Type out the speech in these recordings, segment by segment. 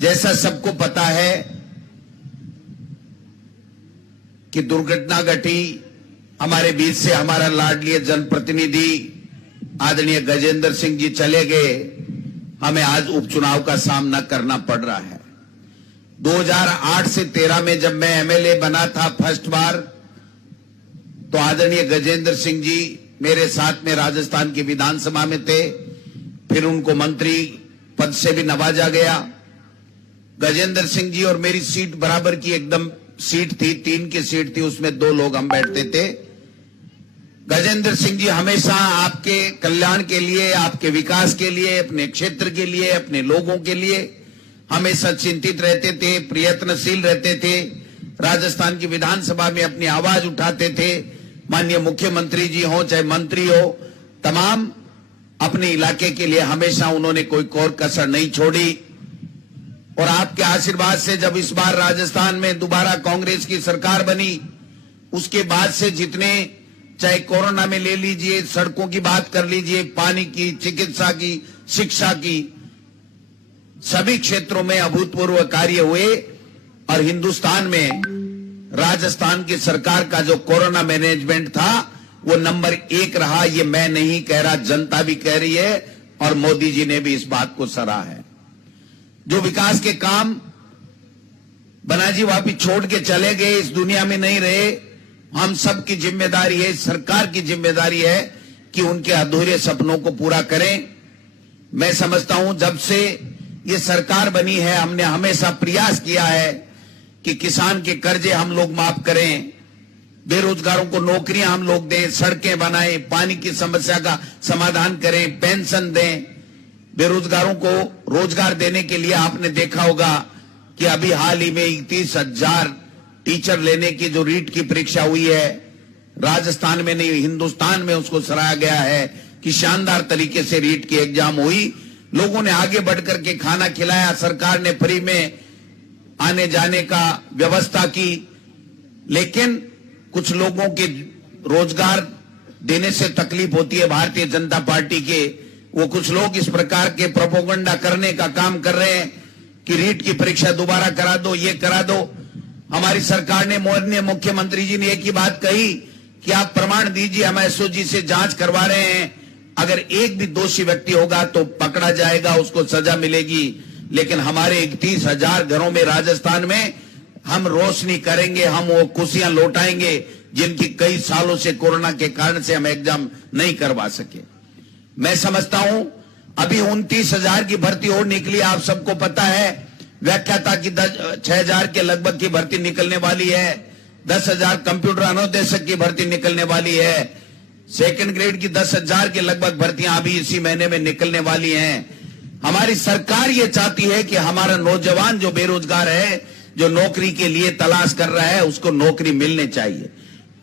जैसा सबको पता है कि दुर्घटना घटी, हमारे बीच से हमारा लाडली जनप्रतिनिधि आदरणीय गजेंद्र सिंह जी चले गए, हमें आज उपचुनाव का सामना करना पड़ रहा है। 2008 से 13 में जब मैं एमएलए बना था फर्स्ट बार, तो आदरणीय गजेंद्र सिंह जी मेरे साथ में राजस्थान की विधानसभा में थे, फिर उनको मंत्री पद से भी नवाजा गया। गजेंद्र सिंह जी और मेरी सीट बराबर की एकदम सीट थी, 3 की सीट थी, उसमें 2 लोग हम बैठते थे। गजेंद्र सिंह जी हमेशा आपके कल्याण के लिए, आपके विकास के लिए, अपने क्षेत्र के लिए, अपने लोगों के लिए हमेशा चिंतित रहते थे, प्रयत्नशील रहते थे। राजस्थान की विधानसभा में अपनी आवाज उठाते थे। माननीय मुख्यमंत्री जी हो चाहे मंत्री हो, तमाम अपने इलाके के लिए हमेशा उन्होंने कोई कोर कसर नहीं छोड़ी। और आपके आशीर्वाद से जब इस बार राजस्थान में दोबारा कांग्रेस की सरकार बनी, उसके बाद से जितने, चाहे कोरोना में ले लीजिए, सड़कों की बात कर लीजिए, पानी की, चिकित्सा की, शिक्षा की, सभी क्षेत्रों में अभूतपूर्व कार्य हुए। और हिंदुस्तान में राजस्थान की सरकार का जो कोरोना मैनेजमेंट था वो नंबर 1 रहा। ये मैं नहीं कह रहा, जनता भी कह रही है और मोदी जी ने भी इस बात को सराहा है। जो विकास के काम बनाजी वापस छोड़ के चले गए, इस दुनिया में नहीं रहे, हम सब की जिम्मेदारी है, सरकार की जिम्मेदारी है कि उनके अधूरे सपनों को पूरा करें। मैं समझता हूं जब से ये सरकार बनी है, हमने हमेशा प्रयास किया है कि किसान के कर्जे हम लोग माफ करें, बेरोजगारों को नौकरियां हम लोग दें, सड़कें बनाएं, पानी की समस्या का समाधान करें, पेंशन दें, बेरोजगारों को रोजगार देने के लिए आपने देखा होगा कि अभी हाल ही में 31,000 टीचर लेने की जो रीट की परीक्षा हुई है, राजस्थान में नहीं हिंदुस्तान में उसको सराहा गया है कि शानदार तरीके से रीट की एग्जाम हुई। लोगों ने आगे बढ़कर के खाना खिलाया, सरकार ने फ्री में आने जाने का व्यवस्था की। लेकिन कुछ लोगों के रोजगार देने से तकलीफ होती है भारतीय जनता पार्टी के, वो कुछ लोग इस प्रकार के प्रोपेगेंडा करने का काम कर रहे हैं कि रीट की परीक्षा दोबारा करा दो, ये करा दो। हमारी सरकार ने, माननीय मुख्यमंत्री जी ने एक ही बात कही कि आप प्रमाण दीजिए, हम एसओजी से जांच करवा रहे हैं, अगर एक भी दोषी व्यक्ति होगा तो पकड़ा जाएगा, उसको सजा मिलेगी। लेकिन हमारे 31,000 घरों में राजस्थान में हम रोशनी करेंगे, हम वो खुशियां लौटाएंगे जिनकी कई सालों से कोरोना के कारण से हम एग्जाम नहीं करवा सके। मैं समझता हूं अभी 29,000 की भर्ती और निकली, आप सबको पता है। व्याख्याता की 6,000 के लगभग की भर्ती निकलने वाली है, 10,000 कंप्यूटर अनुदेशक की भर्ती निकलने वाली है, सेकंड ग्रेड की 10,000 के लगभग भर्तियां अभी इसी महीने में निकलने वाली हैं। हमारी सरकार ये चाहती है कि हमारा नौजवान जो बेरोजगार है, जो नौकरी के लिए तलाश कर रहा है, उसको नौकरी मिलनी चाहिए।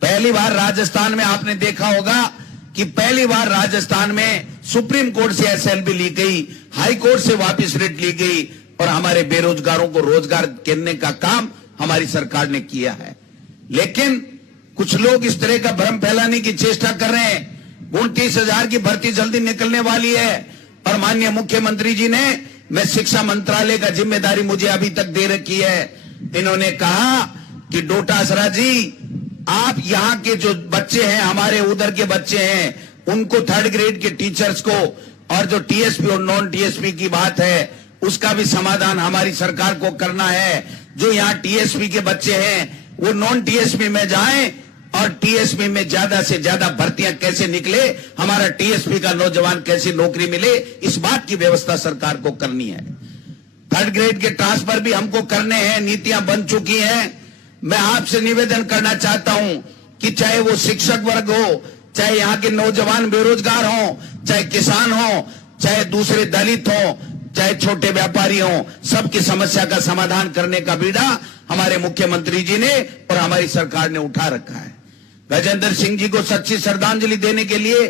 पहली बार राजस्थान में आपने देखा होगा कि पहली बार राजस्थान में सुप्रीम कोर्ट से एसएलबी ली गई, हाई कोर्ट से वापस रिट ली गई और हमारे बेरोजगारों को रोजगार देने का काम हमारी सरकार ने किया है। लेकिन कुछ लोग इस तरह का भ्रम फैलाने की चेष्टा कर रहे हैं। 29,000 की भर्ती जल्दी निकलने वाली है और माननीय मुख्यमंत्री जी ने, मैं शिक्षा मंत्रालय का जिम्मेदारी मुझे अभी तक दे रखी है, इन्होंने कहा कि डोटासरा जी, आप यहाँ के जो बच्चे हैं, हमारे उधर के बच्चे हैं, उनको 3rd ग्रेड के टीचर्स को, और जो टीएसपी और नॉन टीएसपी की बात है उसका भी समाधान हमारी सरकार को करना है। जो यहाँ टीएसपी के बच्चे हैं वो नॉन टीएसपी में जाएं और टीएसपी में ज्यादा से ज्यादा भर्तियां कैसे निकले, हमारा टीएसपी का नौजवान कैसे नौकरी मिले, इस बात की व्यवस्था सरकार को करनी है। 3rd ग्रेड के ट्रांसफर भी हमको करने हैं, नीतियां बन चुकी हैं। मैं आपसे निवेदन करना चाहता हूं कि चाहे वो शिक्षक वर्ग हो, चाहे यहाँ के नौजवान बेरोजगार हो, चाहे किसान हो, चाहे दूसरे दलित हो, चाहे छोटे व्यापारी हो, सबकी समस्या का समाधान करने का बीड़ा हमारे मुख्यमंत्री जी ने और हमारी सरकार ने उठा रखा है। गजेंद्र सिंह जी को सच्ची श्रद्धांजलि देने के लिए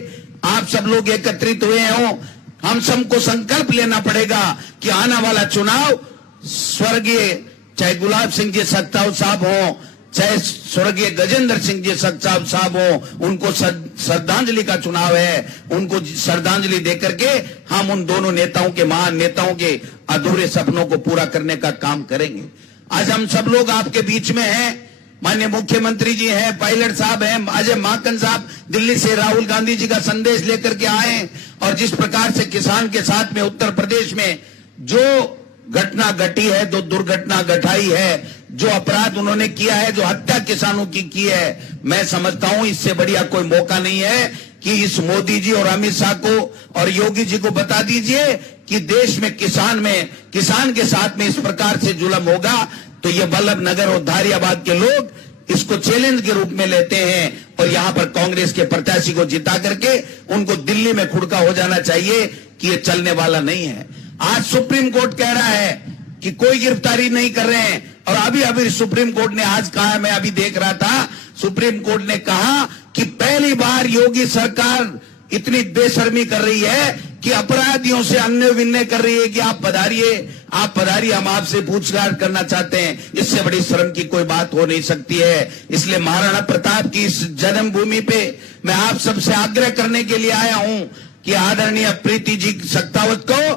आप सब लोग एकत्रित हुए हो। हम सबको संकल्प लेना पड़ेगा कि आने वाला चुनाव स्वर्गीय चाहे गुलाब सिंह जी सत्ताऊ साहब हो, चाहे स्वर्गीय गजेंद्र सिंह जी साहब हो, उनको श्रद्धांजलि का चुनाव है। उनको श्रद्धांजलि देकर के हम उन दोनों नेताओं के, महान नेताओं के अधूरे सपनों को पूरा करने का काम करेंगे। आज हम सब लोग आपके बीच में हैं। माननीय मुख्यमंत्री जी हैं, पायलट साहब हैं, अजय माकन साहब दिल्ली से राहुल गांधी जी का संदेश लेकर के आए, और जिस प्रकार से किसान के साथ में उत्तर प्रदेश में जो घटना घटी है, जो दुर्घटना घटाई है, जो अपराध उन्होंने किया है, जो हत्या किसानों की है, मैं समझता हूं इससे बढ़िया कोई मौका नहीं है कि इस मोदी जी और अमित शाह को और योगी जी को बता दीजिए कि देश में किसान के साथ में इस प्रकार से जुल्म होगा तो ये वल्लभ नगर और धारियाबाद के लोग इसको चैलेंज के रूप में लेते हैं, और यहां पर कांग्रेस के प्रत्याशी को जिता करके उनको दिल्ली में खुड़का हो जाना चाहिए कि ये चलने वाला नहीं है। आज सुप्रीम कोर्ट कह रहा है कि कोई गिरफ्तारी नहीं कर रहे हैं, और अभी सुप्रीम कोर्ट ने आज कहा, मैं अभी देख रहा था, सुप्रीम कोर्ट ने कहा कि पहली बार योगी सरकार इतनी बेशर्मी कर रही है कि अपराधियों से अन्य विनय कर रही है कि आप पधारिए, हम आपसे पूछताछ करना चाहते हैं। इससे बड़ी शर्म की कोई बात हो नहीं सकती है। इसलिए महाराणा प्रताप की इस जन्मभूमि पे मैं आप सबसे आग्रह करने के लिए आया हूं कि आदरणीय प्रीति जी सख्तावत को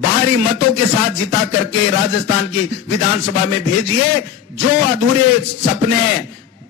भारी मतों के साथ जिता करके राजस्थान की विधानसभा में भेजिए। जो अधूरे सपने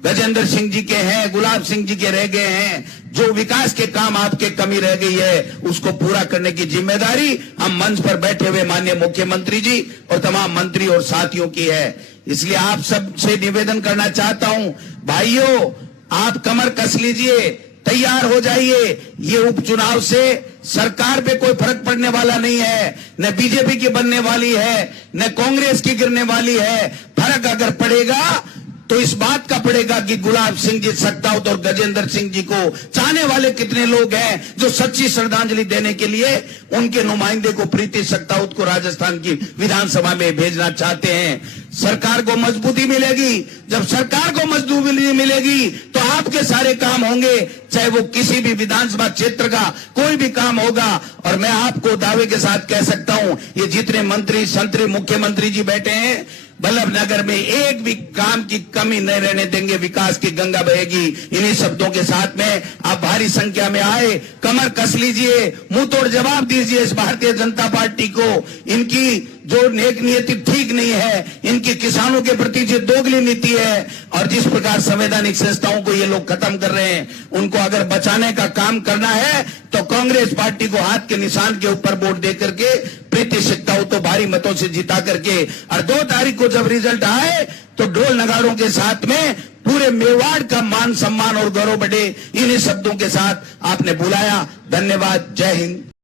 गजेंद्र सिंह जी के हैं, गुलाब सिंह जी के रह गए हैं, जो विकास के काम आपके कमी रह गई है, उसको पूरा करने की जिम्मेदारी हम मंच पर बैठे हुए माननीय मुख्यमंत्री जी और तमाम मंत्री और साथियों की है। इसलिए आप सबसे निवेदन करना चाहता हूं, भाइयों, आप कमर कस लीजिए, तैयार हो जाइए। ये उपचुनाव से सरकार पे कोई फर्क पड़ने वाला नहीं है, न बीजेपी की बनने वाली है, न कांग्रेस की गिरने वाली है। फर्क अगर पड़ेगा तो इस बात का पड़ेगा कि गुलाब सिंह जी सख्तावत और गजेंद्र सिंह जी को चाहने वाले कितने लोग हैं जो सच्ची श्रद्धांजलि देने के लिए उनके नुमाइंदे को प्रीति सख्तावत को राजस्थान की विधानसभा में भेजना चाहते हैं। सरकार को मजबूती मिलेगी। जब सरकार को मजबूती मिलेगी तो आपके सारे काम होंगे, चाहे वो किसी भी विधानसभा क्षेत्र का कोई भी काम होगा। और मैं आपको दावे के साथ कह सकता हूं, ये जितने मंत्री, संतरी, मुख्यमंत्री जी बैठे हैं, वल्लभ नगर में एक भी काम की कमी नहीं रहने देंगे। विकास की गंगा बहेगी। इन्हीं शब्दों के साथ में आप भारी संख्या में आए, कमर कस लीजिए, मुंह तोड़ जवाब दीजिए इस भारतीय जनता पार्टी को। इनकी जो नेक नीति ठीक नहीं है, इनकी किसानों के प्रति जो दोगली नीति है, और जिस प्रकार संवैधानिक संस्थाओं को ये लोग खत्म कर रहे हैं, उनको अगर बचाने का काम करना है तो कांग्रेस पार्टी को हाथ के निशान के ऊपर वोट दे करके प्रीति सख्तावत तो भारी मतों से जिता करके, और 2 तारीख को जब रिजल्ट आए तो ढोल नगाड़ों के साथ में पूरे मेवाड़ का मान सम्मान और गौरव बढ़े। इन्हीं शब्दों के साथ आपने बुलाया। धन्यवाद। जय हिंद।